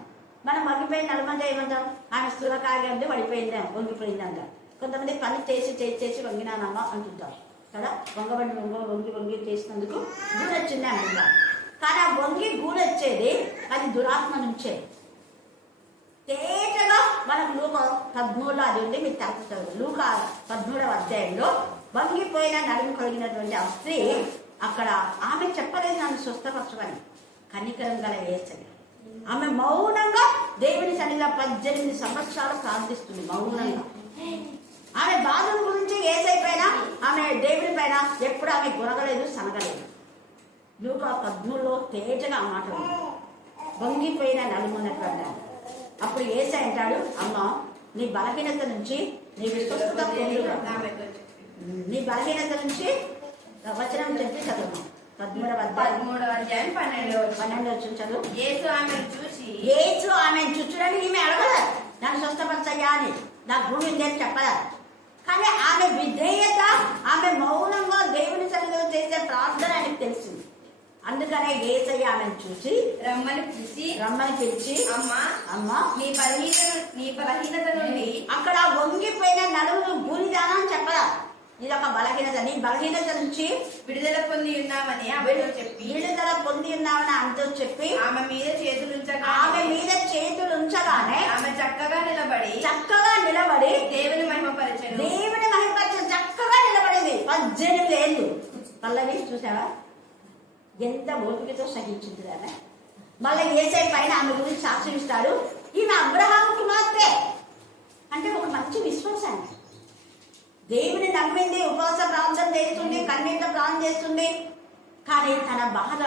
మనం వంగిపోయిన నడుమంటే ఏమంటాం? ఆమె స్థూలకాగా ఉంటే పడిపోయిందా, వంగిపోయింది అంటారు. కొంతమంది పని చేసి వంగినానమ్మా అంటుంటారు కదా. వంగి చేసినందుకు గూడొచ్చింది అంటుంటారు. కానీ ఆ గూడొచ్చేది అది దురాత్మ నుంచే. తేటగా మనకు లూకా 13లో అది ఉంది. మీరు తగ్గుతారు. లూకా 13వ అధ్యాయంలో వంగిపోయిన నడుము కలిగినటువంటి ఆ స్త్రీ, అక్కడ ఆమె చెప్పలేదు నన్ను స్వస్థపరచమని. కనికరం గల యేసయ్య. ఆమె మౌనంగా దేవుని సన్నిధిలో 18 సంవత్సరాలు ప్రార్థిస్తుంది. మౌనంగా ఆమె బాధల గురించి యేసయ్య పైన, ఆమె దేవుని పైన ఎప్పుడు ఆమె గురగలేదు, సనగలేదు. లూకా 13లో తేజగా ఆ మాట వంగిపోయిన నలుమున్నటువంటి. అప్పుడు యేసయ్య అంటాడు, అమ్మ నీ బలహీనత నుంచి నీ విశ్వస్తత పొందుగా. నీ బలహీనత నుంచి వచనం చెప్పి చదువు. 13వ అధ్యాయం 12వ చదువు. యేసు ఆమెను చూచుడని ఈమె అడగలదు నన్ను స్వస్థపరచయ్యా అని, నాకు భూమి ఉంది అని చెప్పలేదు. కానీ ఆమె విధేయత, ఆమె మౌనంగా దేవుని సన్నిధిలో చేసే ప్రార్థన ఆయనకు తెలిసింది. అందుకనే యేసయ్య ఆమెను చూసి రమ్మని పిలిచి అమ్మా నీ బలహీనత నుండి, అక్కడ వంగిపోయిన నలుగురు భూనిదానా అని చెప్పరా. ఇది ఒక బలహీనత. నీ బలహీనత నుంచి విడుదల పొంది ఉన్నామని అంటూ చెప్పి ఆమె మీద చేతులు ఉంచగానే ఆమె చక్కగా నిలబడి దేవుని మహిమపరిచే చక్కగా నిలబడింది. 18 ఏళ్ళు. పల్లవి చూసావా ఎంత ఓపికతో సహించింది ఆమె. మళ్ళీ యేసయ్య పైన ఆమె గురించి సాక్ష్యం ఇస్తాడు. ఈమె అబ్రహాము కుమార్తె అంటే ఒక మంచి విశ్వాసాన్ని. దేవుని నమ్మింది, ఉపవాస ప్రార్థన చేస్తుంది, కన్నీటితో ప్రార్థన చేస్తుంది. కానీ తన బాధ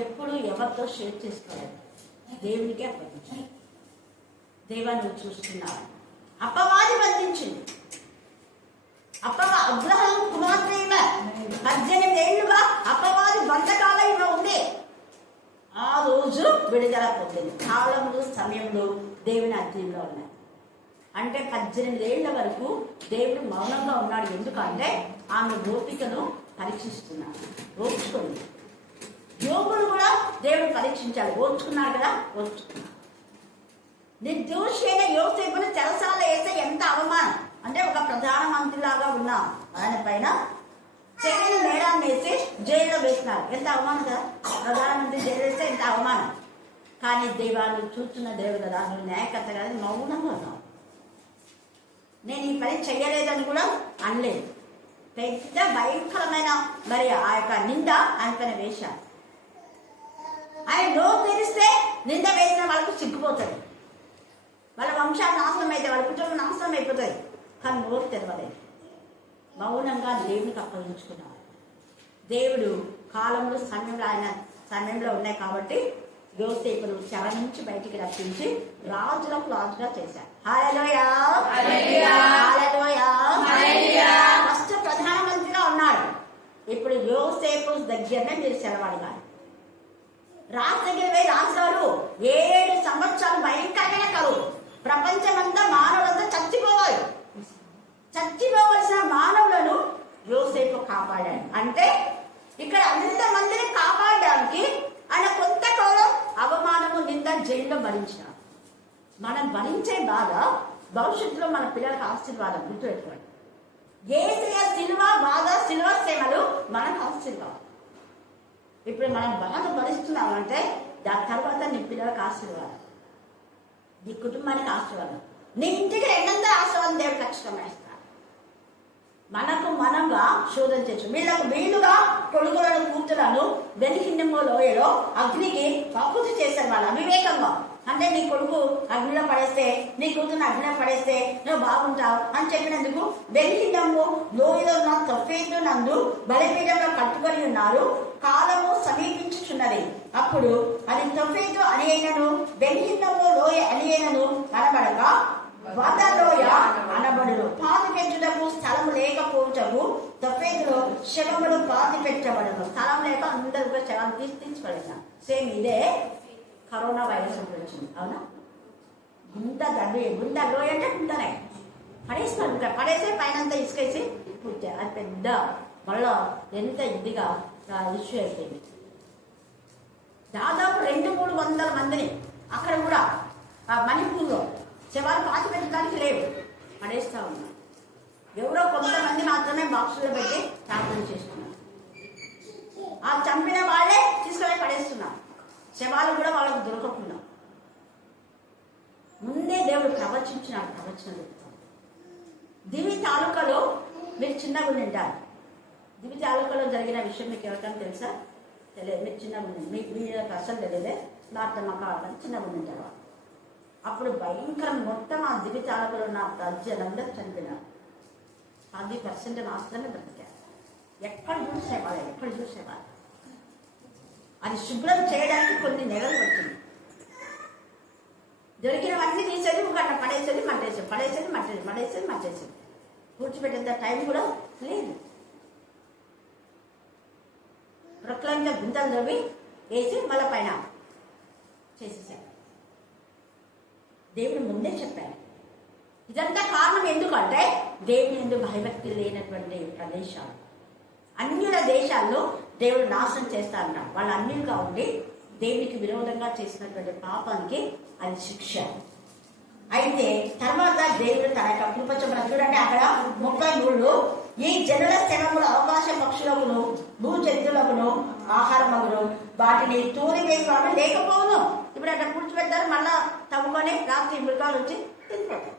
ఎప్పుడు ఎవరితో షేర్ చేసుకోలేదు, దేవునికే అప్పగించాడు. దేవా నువ్వు చూస్తున్నావు. అపవాది బంధించింది. అబ్రహాం కుమార్తె 18 ఏళ్లుగా అపవాది బంధకాల ఉంది. ఆ రోజు విడుదల పొందింది. కాలములు సమయంలో దేవుని అధీనంలో ఉన్నాయి. అంటే 18 ఏళ్ల వరకు దేవుడు మౌనంగా ఉన్నాడు. ఎందుకంటే ఆమె ఓపికను పరీక్షిస్తున్నాడు. ఓర్చుకుంది. యోగులు కూడా దేవుడు పరీక్షించాడు. ఓర్చుకున్నాడు కదా, ఓర్చుకున్నాడు. నిర్దోషి అయిన యోసేపును చెరసాల వేస్తే ఎంత అవమానం అంటే, ఒక ప్రధానమంత్రి లాగా ఉన్న ఆయన పైన చెయ్యని నేరాన్ని వేసి జైల్లో వేసినారు. ఎంత అవమానం కదా, ప్రధానమంత్రి జైలు వేస్తే ఎంత అవమానం. కానీ దేవాలు చూస్తున్న దేవుడు కదా, నువ్వు న్యాయకర్త కదా, మౌనంగా ఉన్నావు. నేను ఈ పని చెయ్యలేదని కూడా అనలేదు. పెద్ద భయంకరమైన మరి ఆ యొక్క నింద ఆయన పైన వేశారు. ఆయన నోరు తెరిస్తే నింద వేసిన వాళ్ళకు సిగ్గిపోతుంది. వాళ్ళ వంశాలు నాశనం అయితే, వాళ్ళ కుటుంబం నాశనం అయిపోతుంది. కానీ నోరు తెరవలేదు. మౌనంగా దేవునికి అప్పగించుకున్నారు. దేవుడు కాలంలో సమయంలో ఉన్నాయి కాబట్టి యోసేపును చెర నుంచి బయటికి రప్పించి రాజులకు రాజుగా చేశారు. హల్లెలూయా, హల్లెలూయా, హల్లెలూయా. ఫస్ట్ ప్రధానమంత్రిగా ఉన్నాడు. ఇప్పుడు యోసేపు దగ్గరనే మీరు సెలవడగాలి. రాజు దగ్గర పోయి రాజుగారు 7 సంవత్సరాలు భయంకరమైన కరువు. ప్రపంచమంతా మానవులంతా చచ్చిపోవలసిన మానవులను యోసేపు కాపాడాడు. అంటే ఇక్కడ అంతమందిని కాపాడడానికి ఆయన కొంతకాలం అవమానము, నింద, జైల్లో భరించినాడు. మనం భరించే బాధ భవిష్యత్తులో మన పిల్లలకు ఆశీర్వాదం. గుర్తుపెట్టుకోండి. యేసయ్య సిలువ బాధ, సిలువ శ్రమలు మనకు ఆశీర్వాదం. ఇప్పుడు మనం బాధ భరిస్తున్నామంటే దాని తర్వాత నీ పిల్లలకు ఆశీర్వాదం, నీ కుటుంబానికి ఆశీర్వాదం, నీ ఇంటికి రెండంతా ఆశీర్వాదం దేవుడు ఖచ్చితంగా ఇస్తాడు. మనకు మనంగా శోధన చేయొచ్చు. వీళ్ళుగా కొడుకులను కూతులను బెనిహిన్నెము లోయలో అగ్నికి ఆహుతి చేశారు. వాళ్ళు అవివేకంగా. అంటే నీ కొడుకు అగ్నిలో పడేస్తే, నీ కూతురు అగ్నిలో పడేస్తే నువ్వు బాగుంటావు అని చెప్పినందుకు బెనిహిన్నెము లోయలో నా తొఫేతు నందు బలిపీఠంలో కట్టుకొని ఉన్నారు. కాలము సమీపించుచున్నది. అప్పుడు అది తొఫేతు అని అయినను బెనిహిన్నెము లోయ అని అయినను అనబడక వదలోయ అనబడును. పాతి పెంచుటకు స్థలము లేకపోవటము తొఫేతులో శవములు పాతి పెట్టబడను. స్థలం లేక అందరూ శవాలు తీసిపడిన. సేమ్ ఇదే కరోనా వైరస్ వచ్చింది. అవునా? గుంట లోయ అంటే గుంటనే పడేస్తారు. పడేసి పైనంతా ఇసుకేసి పూర్తి. అది పెద్ద మళ్ళా ఎంత ఇదిగా ఇష్యూ అయిపోయింది. దాదాపు 200-300 మందిని అక్కడ కూడా మణిపూర్లో శవాలు పాతి పెట్టడానికి లేవు, పడేస్తా ఉన్నారు. ఎవరో కొంతమంది మాత్రమే బాక్సులో పెట్టి ప్రార్థన చేస్తున్నారు. ఆ చంపిన వాళ్ళే తీసుకొని పడేస్తున్నారు. శవాలు కూడా వాళ్ళకు దొరకకుండా ముందే దేవుడు ప్రవచించినాడు. ప్రవచనం దివి తాలూకాలో మీరు చిన్నగా నిండాలి. దివి తాలూకాలో జరిగిన విషయం మీకు ఎవరికైనా తెలుసా? తెలియదు. మీరు చిన్నగా మీకు అసలు తెలియదే. నాకు మాకు చిన్నగా నింటారు. అప్పుడు భయంకరం. మొత్తం ఆ దివి తాలూకాలో ఉన్న ప్రజలందరూ చనిపోయినారు. 10% మాత్రమే బ్రతికారు. ఎక్కడ చూసేవాళ్ళు. అది శుభ్రం చేయడానికి కొన్ని నెలలు పడుతుంది. దొరికినవన్నీ తీసేది, అట్లా పడేసేది, మట్టేసేది. పూడ్చిపెట్టేంత టైం కూడా లేదు. ప్రొక్లైన్గా గుంతలు దొవి వేసి మళ్ళీ పైన చేసేసారు. దేవుడు ముందే చెప్పారు. ఇదంతా కారణం ఎందుకంటే దేవుని ఎందుకు భయభక్తి లేనటువంటి ప్రదేశాలు, అన్యుల దేశాల్లో దేవుడు నాశనం చేస్తా అన్నాడు. వాళ్ళు అన్యులుగా ఉండి దేవునికి విరోధంగా చేసినటువంటి పాపానికి అది శిక్ష. అయితే తర్వాత దేవుడు తన యొక్క కృపచొప్పున చూడండి, అక్కడ 33 ఈ జనుల శ్రమములు అవకాశ పక్షులకును భూ జంతువులకును ఆహారమగును, వాటిని తూరివేసేవాడు లేకపోవును. ఇప్పుడు అట్లా కూర్చోబెడతారు, మళ్ళా తవ్వుకొని రాత్రి మృగాలు వచ్చి తినిపోతారు.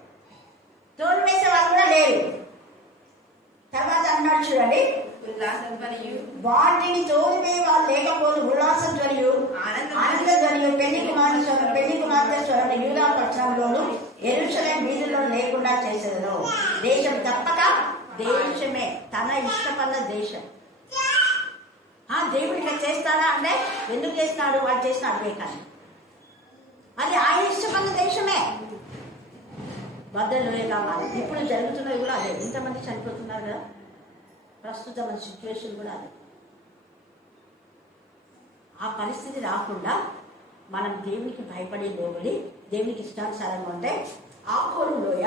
తోలు వేసే వాళ్ళు కూడా లేరు. తర్వాత అన్నాడు చూడండి, వాటిని తోలివే వాళ్ళు లేకపోతే ఉల్లాస ధ్వనియు ఆనంద ధ్వనియు పెళ్లి కుమార్తె స్వరం యూదా పట్టణంలోను యెరూషలేము వీధుల్లో లేకుండా చేసేదను. దేశం తప్పక దేశమే తన ఇష్టపడిన దేశం. ఆ దేవుడికి చేస్తాడా అంటే ఎందుకు చేస్తున్నాడు, వాడు చేసినాడు కానీ అది ఆయన ఇష్టపడిన దేశమే. బద్దలుగా మారింది. ఇప్పుడు జరుగుతున్నది కూడా అదే. ఇంతమంది చనిపోతున్నారు కదా, ప్రస్తుతం మన సిచ్యువేషన్ కూడా అదే. ఆ పరిస్థితి రాకుండా మనం దేవునికి భయపడి లోబడి దేవునికి ఇష్టానుసారంగా ఉంటే ఆకోరు లోయ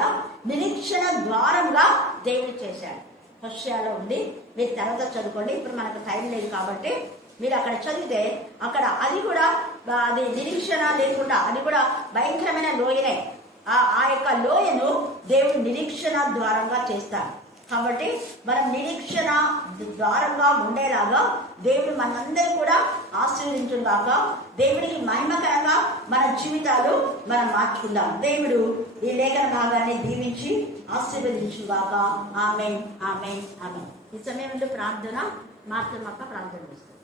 నిరీక్షణ ద్వారంగా దేవుడు చేశాడు. హోషేయలో ఉంది, మీరు తర్వాత చదువుకోండి, ఇప్పుడు మనకు టైం లేదు కాబట్టి మీరు అక్కడ చదివితే అక్కడ అది కూడా అది నిరీక్షణ లేకుండా అది కూడా భయంకరమైన లోయనే. ఆ యొక్క లోయను దేవుడు నిరీక్షణ ద్వారంగా చేస్తాడు. కాబట్టి మనం నిరీక్షణ ద్వారంగా ఉండేలాగా దేవుడు మనందరూ కూడా ఆశీర్వదించుగాక. దేవుడికి మహిమకరంగా మన జీవితాలు మనం మార్చుకుందాం. దేవుడు ఈ లేఖన భాగాన్ని దీవించి ఆశీర్వదించుగాక. ఆమేన్, ఆమేన్, ఆమేన్. ఈ సమయంలో ప్రార్థన మాత్రం ప్రార్థన చేస్తాం.